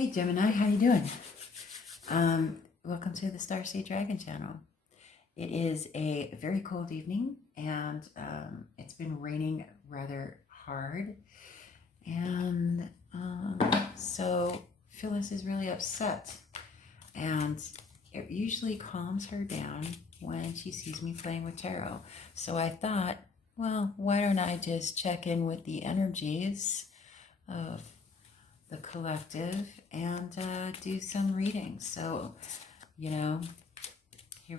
Hey Gemini, how you doing? Welcome to the Starseed Dragon channel. It is a very cold evening and it's been raining rather hard. And so Phyllis is really upset, and it usually calms her down when she sees me playing with tarot. So I thought, well, why don't I just check in with the energies of the collective and do some readings. So, here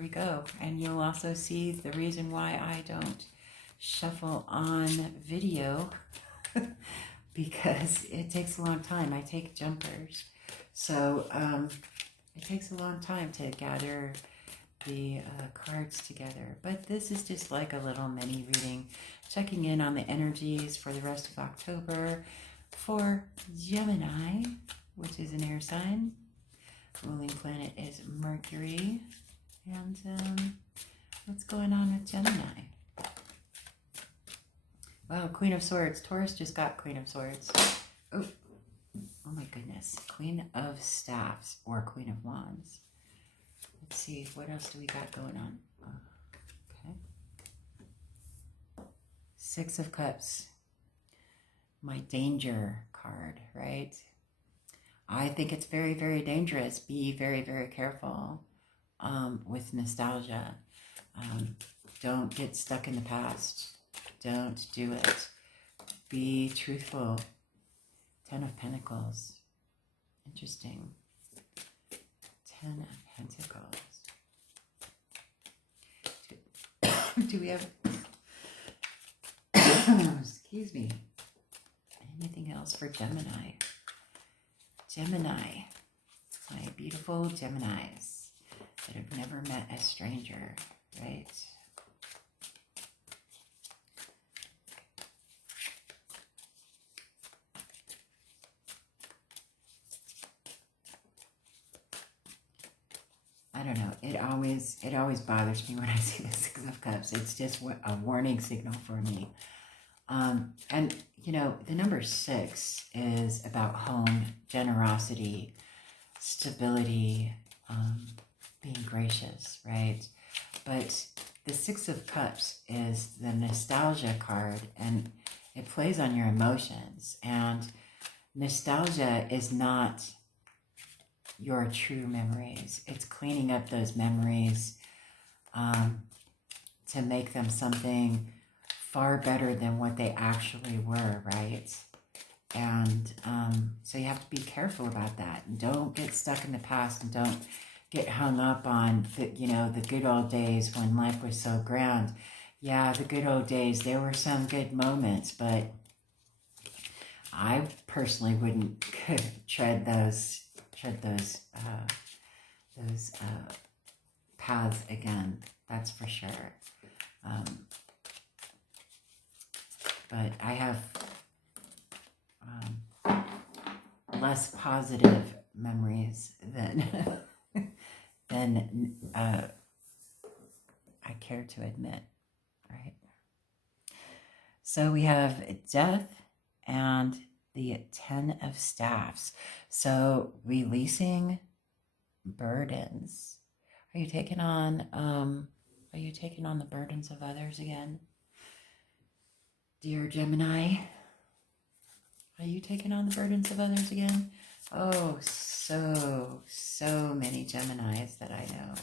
we go. And you'll also see the reason why I don't shuffle on video because it takes a long time. I take jumpers. So it takes a long time to gather the cards together. But this is just like a little mini reading, checking in on the energies for the rest of October for Gemini, which is an air sign. Ruling planet is Mercury. And what's going on with Gemini? Wow, Queen of Swords. Taurus just got Queen of Swords. Oh my goodness. Queen of Staffs or Queen of Wands. Let's see, what else do we got going on? Okay. Six of Cups. My danger card, right? I think it's very, very dangerous. Be very, very careful with nostalgia. Don't get stuck in the past. Don't do it. Be truthful. 10 of Pentacles. Interesting. 10 of Pentacles. Do we have... Excuse me. Anything else for Gemini? Gemini. My beautiful Geminis that have never met a stranger, right? I don't know. It always bothers me when I see the Six of Cups. It's just a warning signal for me. And, the number 6 is about home, generosity, stability, being gracious, right? But the Six of Cups is the nostalgia card, and it plays on your emotions. And nostalgia is not your true memories. It's cleaning up those memories to make them something far better than what they actually were, right? And so you have to be careful about that. And don't get stuck in the past, and don't get hung up on the good old days when life was so grand. Yeah, the good old days, there were some good moments, but I personally wouldn't tread those paths again. That's for sure. But I have less positive memories than I care to admit, right? So we have death and the 10 of Staffs. So releasing burdens. Are you taking on the burdens of others again? Dear Gemini, are you taking on the burdens of others again? Oh, so many Geminis that I know.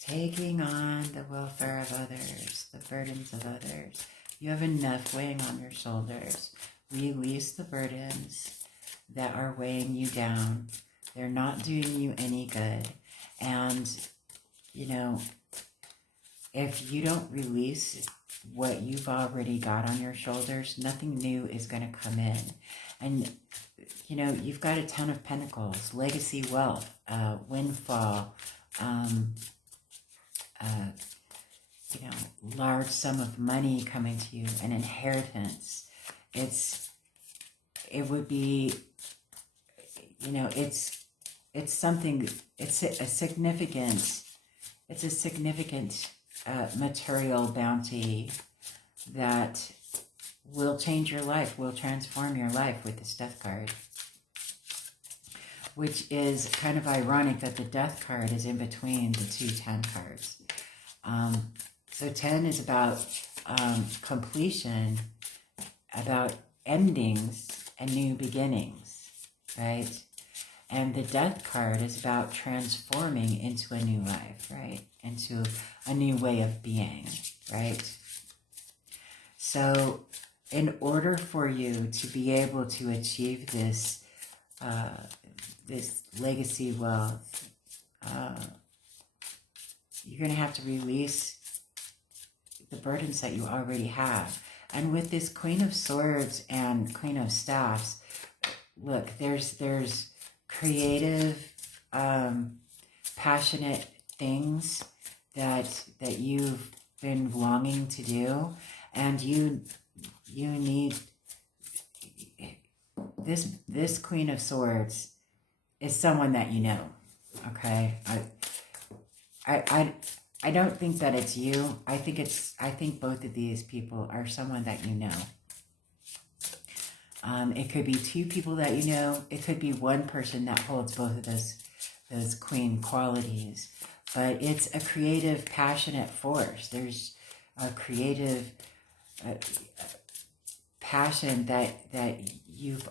Taking on the welfare of others, the burdens of others. You have enough weighing on your shoulders. Release the burdens that are weighing you down. They're not doing you any good. And, if you don't release what you've already got on your shoulders, nothing new is going to come in. And, you've got a 10 of Pentacles, legacy wealth, windfall, large sum of money coming to you, an inheritance. It's something, it's a significant material bounty that will change your life, will transform your life with this death card. which is kind of ironic that the Death card is in between the two 10 cards. So 10 is about completion, about endings and new beginnings, right? And the Death card is about transforming into a new life, right? Into a new way of being, right? So in order for you to be able to achieve this, this legacy wealth, you're going to have to release the burdens that you already have. And with this Queen of Swords and Queen of Staffs, look, there's creative, passionate things that you've been longing to do, and you need this Queen of Swords is someone that you know. Okay, I don't think that it's you. I think both of these people are someone that you know. It could be two people that you know. It could be one person that holds both of those queen qualities. But it's a creative, passionate force. There's a creative passion that you've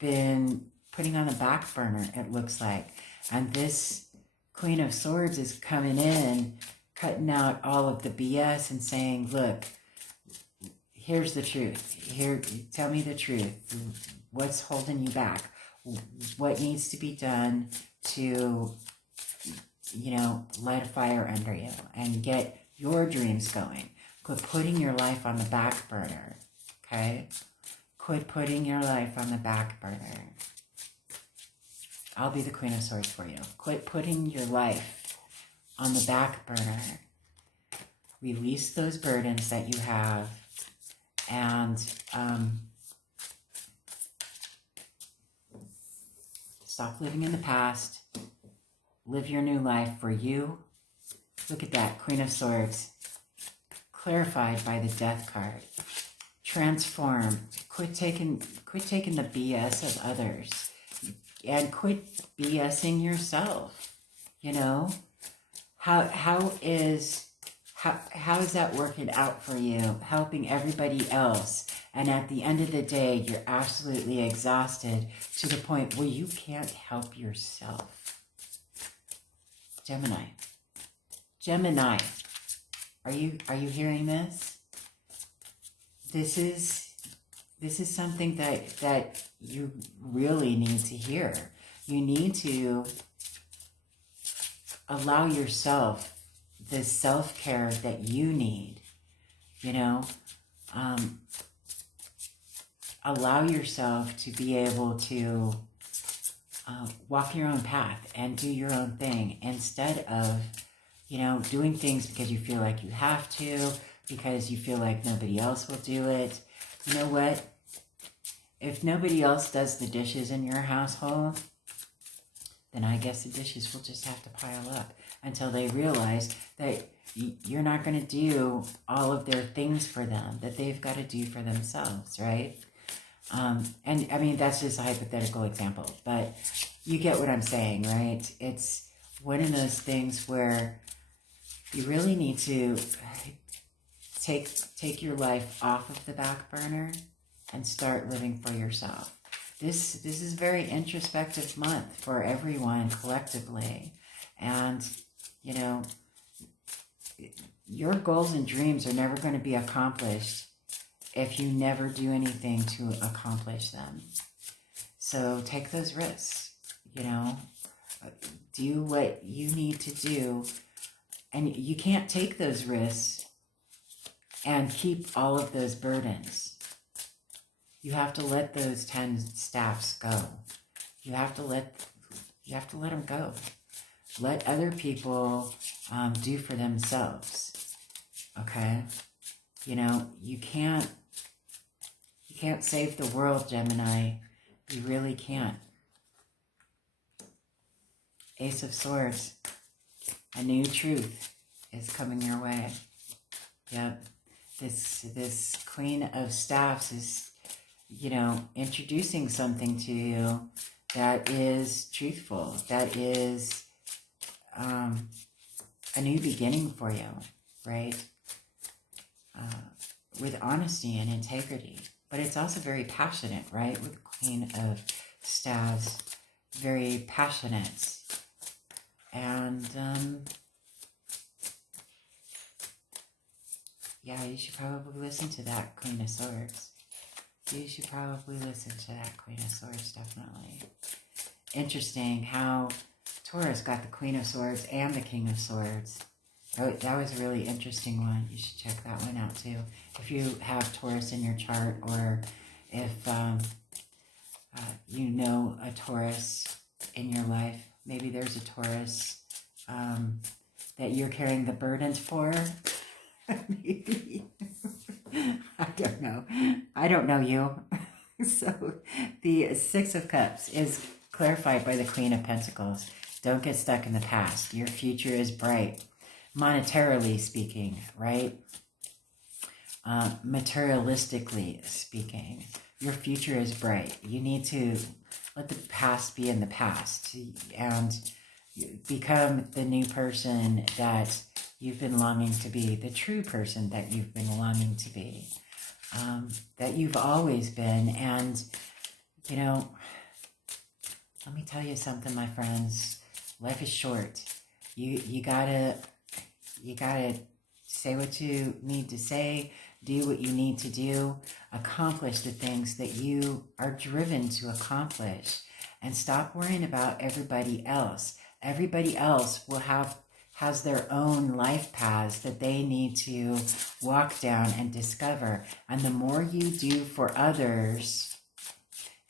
been putting on the back burner, it looks like. And this Queen of Swords is coming in, cutting out all of the BS and saying, look, here's the truth. Here, tell me the truth. What's holding you back? What needs to be done to, you know, light a fire under you and get your dreams going? Quit putting your life on the back burner, okay? Quit putting your life on the back burner. I'll be the Queen of Swords for you. Quit putting your life on the back burner. Release those burdens that you have, and stop living in the past. Live your new life for you. Look at that, Queen of Swords. Clarified by the Death card. Transform. Quit taking the BS of others. And quit BSing yourself. You know? How is that working out for you? Helping everybody else. And at the end of the day, you're absolutely exhausted to the point where you can't help yourself. Gemini. Gemini. Are you hearing this? This is something that you really need to hear. You need to allow yourself the self-care that you need, you know. Allow yourself to be able to walk your own path and do your own thing instead of, you know, doing things because you feel like you have to, because you feel like nobody else will do it. You know what? If nobody else does the dishes in your household, then I guess the dishes will just have to pile up until they realize that you're not going to do all of their things for them, that they've got to do for themselves, right? And I mean, that's just a hypothetical example, but you get what I'm saying, right? It's one of those things where you really need to take your life off of the back burner and start living for yourself. This is a very introspective month for everyone collectively. And, you know, your goals and dreams are never going to be accomplished if you never do anything to accomplish them. So take those risks, you know, do what you need to do. And you can't take those risks and keep all of those burdens. You have to let those 10 staffs go. You have to let them go. Let other people do for themselves. Okay? You know, you can't save the world, Gemini. You really can't. Ace of Swords. A new truth is coming your way. Yep. This Queen of Staffs is, you know, introducing something to you that is truthful, that is a new beginning for you, right? With honesty and integrity. But it's also very passionate, right? With the Queen of Staves, very passionate. And yeah, you should probably listen to that Queen of Swords. You should probably listen to that Queen of Swords, definitely. Interesting how Taurus got the Queen of Swords and the King of Swords. That was a really interesting one. You should check that one out too. If you have Taurus in your chart, or if you know a Taurus in your life, maybe there's a Taurus that you're carrying the burden for. Maybe. I don't know. I don't know you. So the Six of Cups is clarified by the Queen of Pentacles. Don't get stuck in the past. Your future is bright. Monetarily speaking, right? Materialistically speaking, your future is bright. You need to let the past be in the past and become the new person that you've been longing to be, the true person that you've been longing to be, that you've always been. And, you know, let me tell you something, my friends. Life is short. You gotta say what you need to say, do what you need to do, accomplish the things that you are driven to accomplish, and stop worrying about everybody else. Everybody else has their own life paths that they need to walk down and discover. And the more you do for others,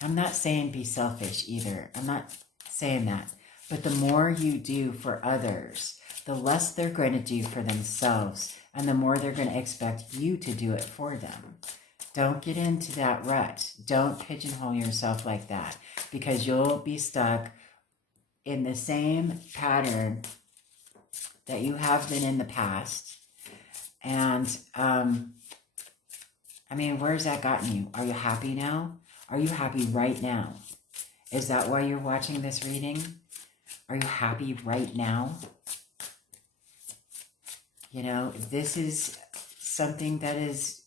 I'm not saying be selfish either. I'm not saying that. But the more you do for others, the less they're going to do for themselves, and the more they're going to expect you to do it for them. Don't get into that rut. Don't pigeonhole yourself like that, because you'll be stuck in the same pattern that you have been in the past. And, I mean, where's that gotten you? Are you happy now? Are you happy right now? Is that why you're watching this reading? Are you happy right now? You know, this is something that is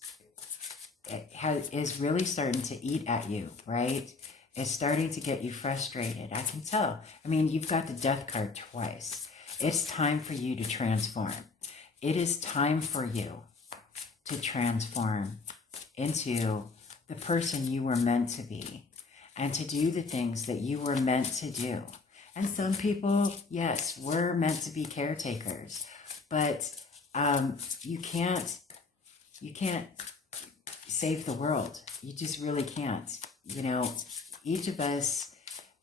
really starting to eat at you, right? It's starting to get you frustrated. I can tell. I mean, you've got the Death card twice. It's time for you to transform. It is time for you to transform into the person you were meant to be, and to do the things that you were meant to do. And some people, yes, were meant to be caretakers, but you can't save the world. You just really can't. You know, each of us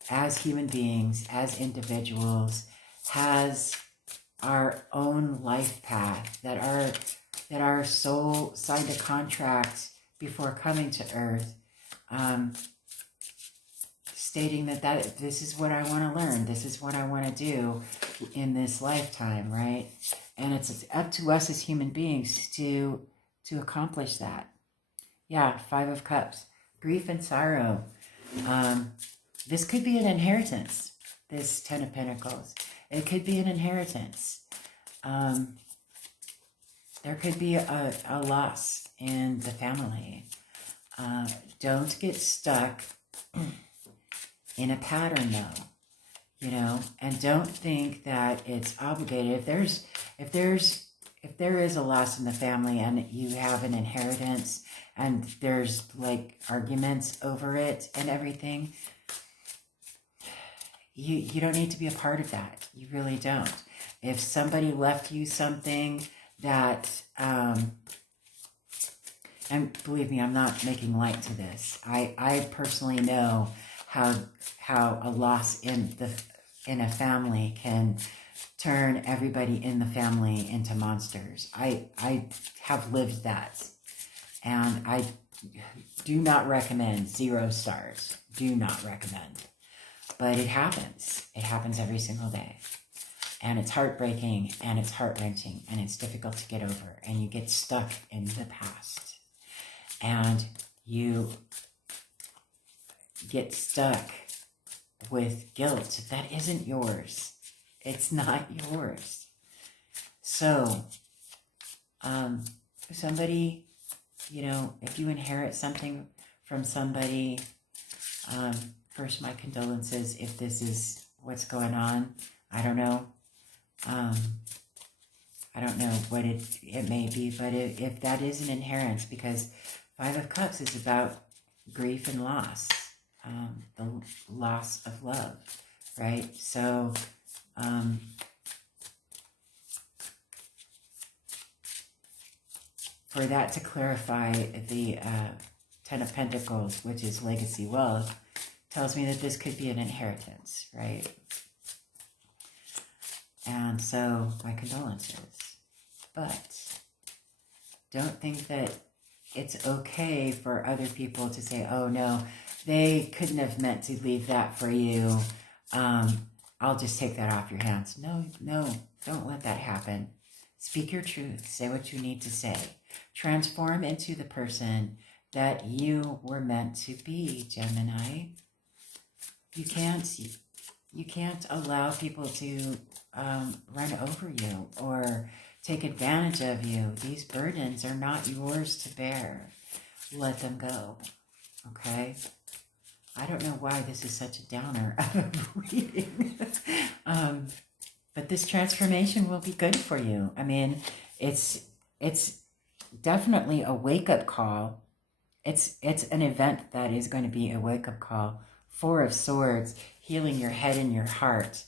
as human beings, as individuals, has our own life path that our soul signed a contract before coming to Earth, stating that this is what I want to learn, this is what I want to do in this lifetime, right? And it's up to us as human beings to accomplish that. Yeah, Five of Cups, grief and sorrow. This could be an inheritance, this Ten of Pentacles. It could be an inheritance. There could be a loss in the family. Don't get stuck in a pattern though, you know, and don't think that it's obligated. If there is a loss in the family and you have an inheritance and there's like arguments over it and everything, you don't need to be a part of that. You really don't. If somebody left you something that, and believe me, I'm not making light to this. I personally know how a loss in a family can turn everybody in the family into monsters. I have lived that, and I do not recommend 0 stars. Do not recommend. But it happens. It happens every single day. And it's heartbreaking, and it's heart-wrenching, and it's difficult to get over, and you get stuck in the past. And you get stuck with guilt that isn't yours. It's not yours. So, somebody, if you inherit something from somebody, first, my condolences if this is what's going on. I don't know. I don't know what it may be, but if that is an inheritance, because Five of Cups is about grief and loss, the loss of love, right? So, for that to clarify the Ten of Pentacles, which is legacy wealth, tells me that this could be an inheritance, right? And so, my condolences. But don't think that it's okay for other people to say, oh no, they couldn't have meant to leave that for you. I'll just take that off your hands. No, don't let that happen. Speak your truth. Say what you need to say. Transform into the person that you were meant to be, Gemini. You can't allow people to run over you or take advantage of you. These burdens are not yours to bear. Let them go. Okay? I don't know why this is such a downer of a reading. But this transformation will be good for you. I mean, it's definitely a wake-up call. It's an event that is going to be a wake-up call. Four of Swords, healing your head and your heart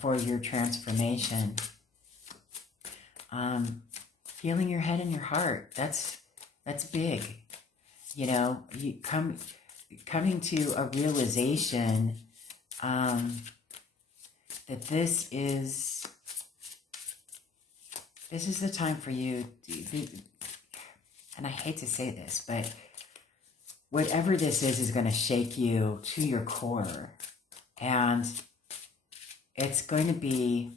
for your transformation. Healing your head and your heart. That's big. You coming to a realization that this is the time for you. And I hate to say this, but whatever this is going to shake you to your core, and it's going to be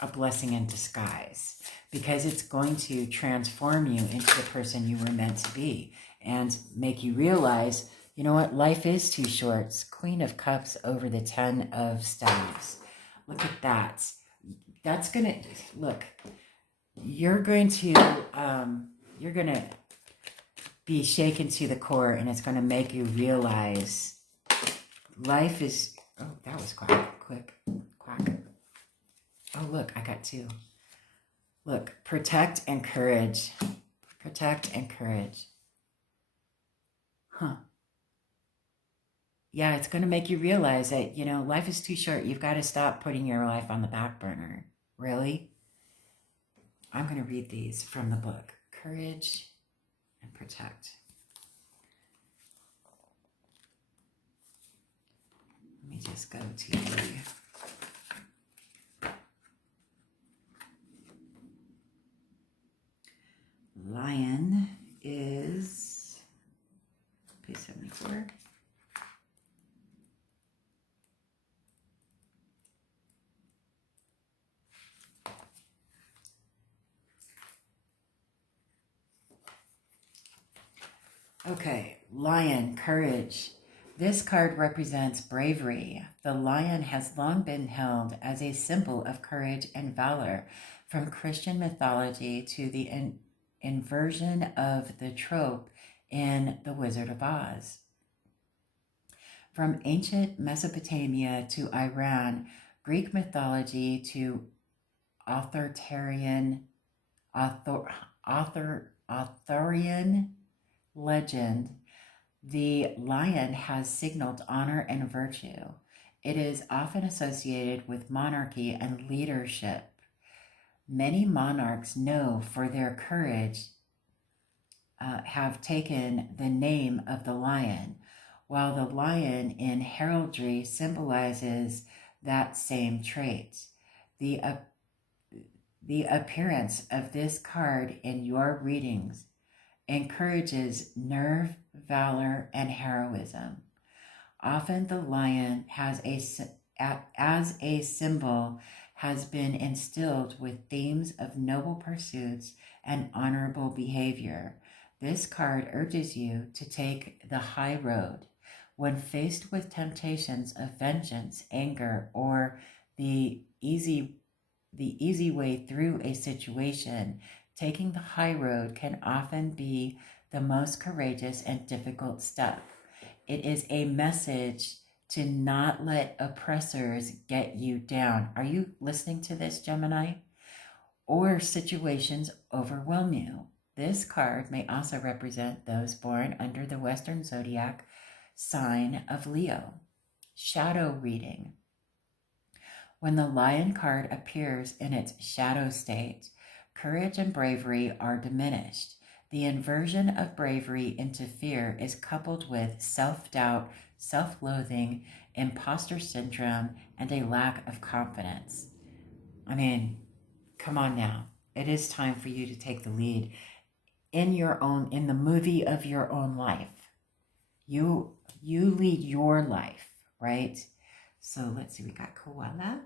a blessing in disguise, because it's going to transform you into the person you were meant to be and make you realize, you know what, life is too short. It's Queen of Cups over the Ten of Staves. Look at that. That's going to, look, you're going to be shaken to the core, and it's going to make you realize life is, oh, that was quick. Oh, look, I got two. Look, protect and courage. Protect and courage. Huh. Yeah, it's going to make you realize that, life is too short. You've got to stop putting your life on the back burner. Really? I'm going to read these from the book. Courage and protect. Let me just go to the Lion is page 74. Okay, Lion, courage. This card represents bravery. The lion has long been held as a symbol of courage and valor, from Christian mythology to the inversion of the trope in The Wizard of Oz. From ancient Mesopotamia to Iran, Greek mythology to Arthurian legend, the lion has signaled honor and virtue. It is often associated with monarchy and leadership. Many monarchs, known for their courage, have taken the name of the lion, while the lion in heraldry symbolizes that same trait. The appearance of this card in your readings encourages nerve, valor, and heroism. Often the lion as a symbol has been instilled with themes of noble pursuits and honorable behavior. This card urges you to take the high road, When faced with temptations of vengeance, anger, or the easy way through a situation, taking the high road can often be the most courageous and difficult step. It is a message to not let oppressors get you down. Are you listening to this, Gemini? Or situations overwhelm you. This card may also represent those born under the Western zodiac sign of Leo. Shadow reading. When the Lion card appears in its shadow state, courage and bravery are diminished. The inversion of bravery into fear is coupled with self-doubt, self-loathing, imposter syndrome, and a lack of confidence. I mean, come on now. It is time for you to take the lead in the movie of your own life. You lead your life, right? So let's see, we got koala.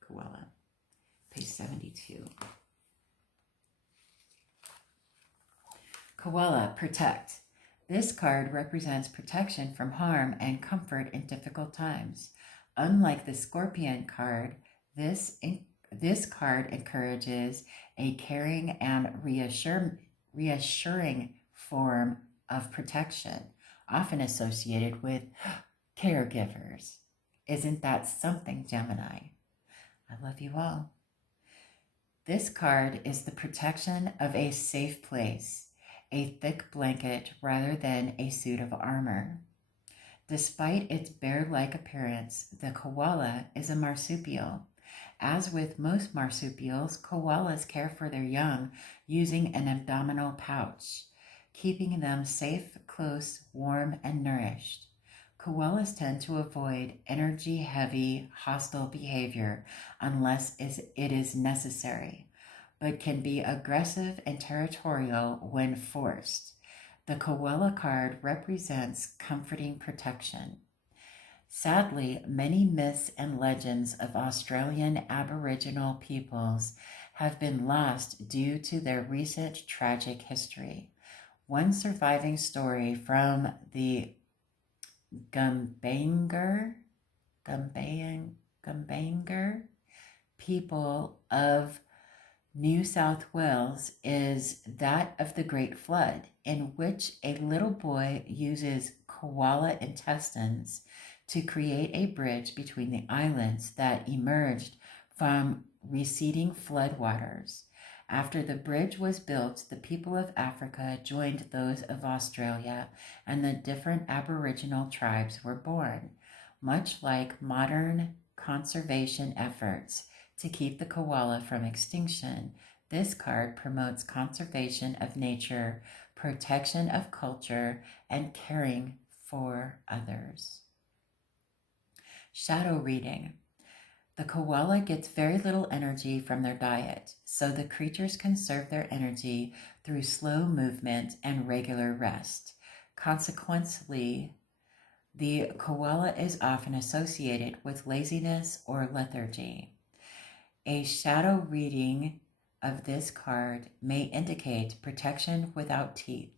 Koala, page 72. Koala, protect. This card represents protection from harm and comfort in difficult times. Unlike the Scorpion card, this card encourages a caring and reassuring form of protection, often associated with caregivers. Isn't that something, Gemini? I love you all. This card is the protection of a safe place, a thick blanket rather than a suit of armor. Despite its bear-like appearance, the koala is a marsupial. As with most marsupials, koalas care for their young using an abdominal pouch, keeping them safe, close, warm, and nourished. Koalas tend to avoid energy-heavy, hostile behavior unless it is necessary, but can be aggressive and territorial when forced. The koala card represents comforting protection. Sadly, many myths and legends of Australian Aboriginal peoples have been lost due to their recent tragic history. One surviving story from the Gumbayngur people of New South Wales is that of the Great Flood, in which a little boy uses koala intestines to create a bridge between the islands that emerged from receding floodwaters. After the bridge was built, the people of Africa joined those of Australia, and the different Aboriginal tribes were born, much like modern conservation efforts to keep the koala from extinction. This card promotes conservation of nature, protection of culture, and caring for others. Shadow reading. The koala gets very little energy from their diet, so the creatures conserve their energy through slow movement and regular rest. Consequently, the koala is often associated with laziness or lethargy. A shadow reading of this card may indicate protection without teeth.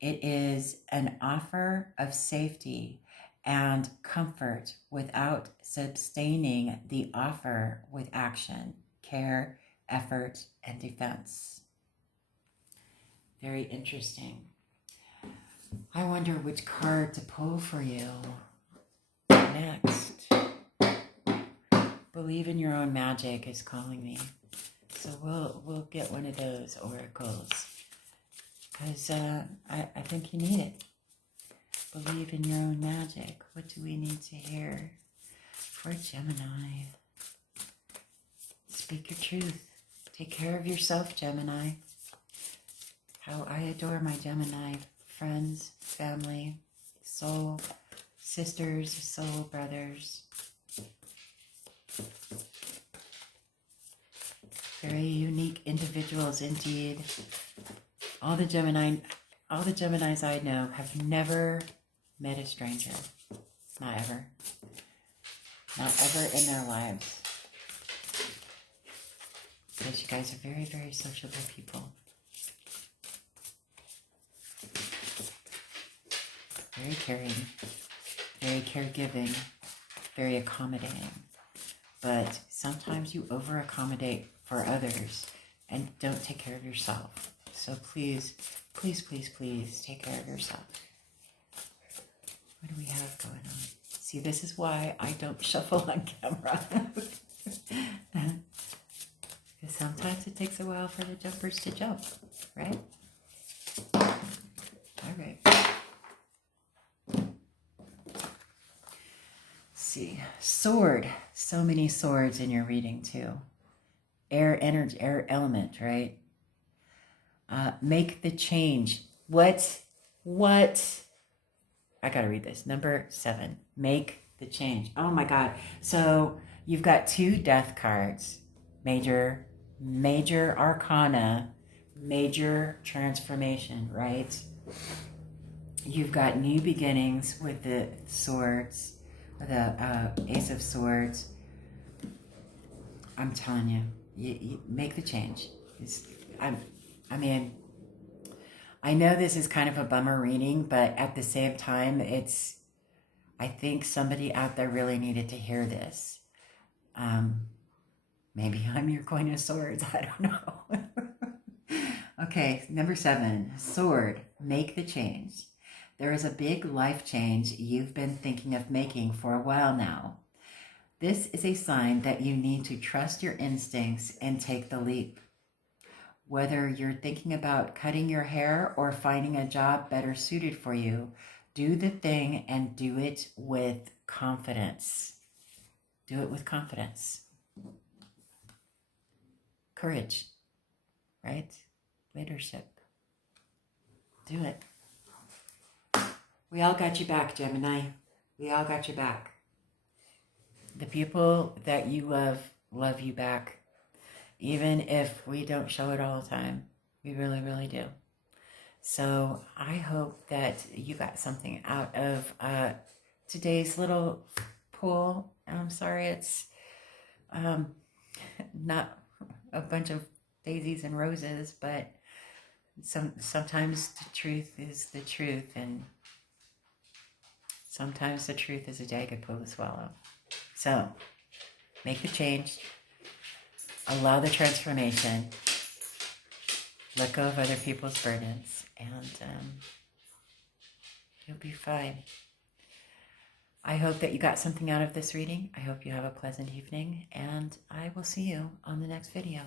It is an offer of safety and comfort without sustaining the offer with action, care, effort, and defense. Very interesting. I wonder which card to pull for you next. Believe in your own magic is calling me. So we'll get one of those oracles because I think you need it. Believe in your own magic. What do we need to hear for Gemini? Speak your truth. Take care of yourself, Gemini. How I adore my Gemini friends, family, soul sisters, soul brothers. Very unique individuals indeed. All the Geminis I know have never met a stranger. Not ever. Not ever in their lives. says you guys are very, very sociable people. Very caring, very caregiving, very accommodating. But sometimes you over-accommodate for others and don't take care of yourself. So please, please, please, please take care of yourself. What do we have going on? See, this is why I don't shuffle on camera. Because sometimes it takes a while for the jumpers to jump, right? All right. See, sword. So many swords in your reading too. Air energy, air element, right? Make the change. What? I gotta read this. Number 7. Make the change. Oh my God. So you've got 2 death cards. Major arcana, major transformation, right? You've got new beginnings with the swords, with the Ace of Swords. I'm telling you, you make the change. I mean, I know this is kind of a bummer reading, but at the same time, I think somebody out there really needed to hear this. Maybe I'm your Queen of Swords. I don't know. Okay, number 7, sword. Make the change. There is a big life change you've been thinking of making for a while now. This is a sign that you need to trust your instincts and take the leap. Whether you're thinking about cutting your hair or finding a job better suited for you, do the thing and do it with confidence. Do it with confidence. Courage, right? Leadership. Do it. We all got you back, Gemini. We all got you back. The people that you love you back. Even if we don't show it all the time. We really, really do. So I hope that you got something out of today's little poll. I'm sorry it's not a bunch of daisies and roses, but sometimes the truth is the truth, and sometimes the truth is a jagged pill to swallow. So make the change, allow the transformation, let go of other people's burdens, and you'll be fine. I hope that you got something out of this reading. I hope you have a pleasant evening, and I will see you on the next video.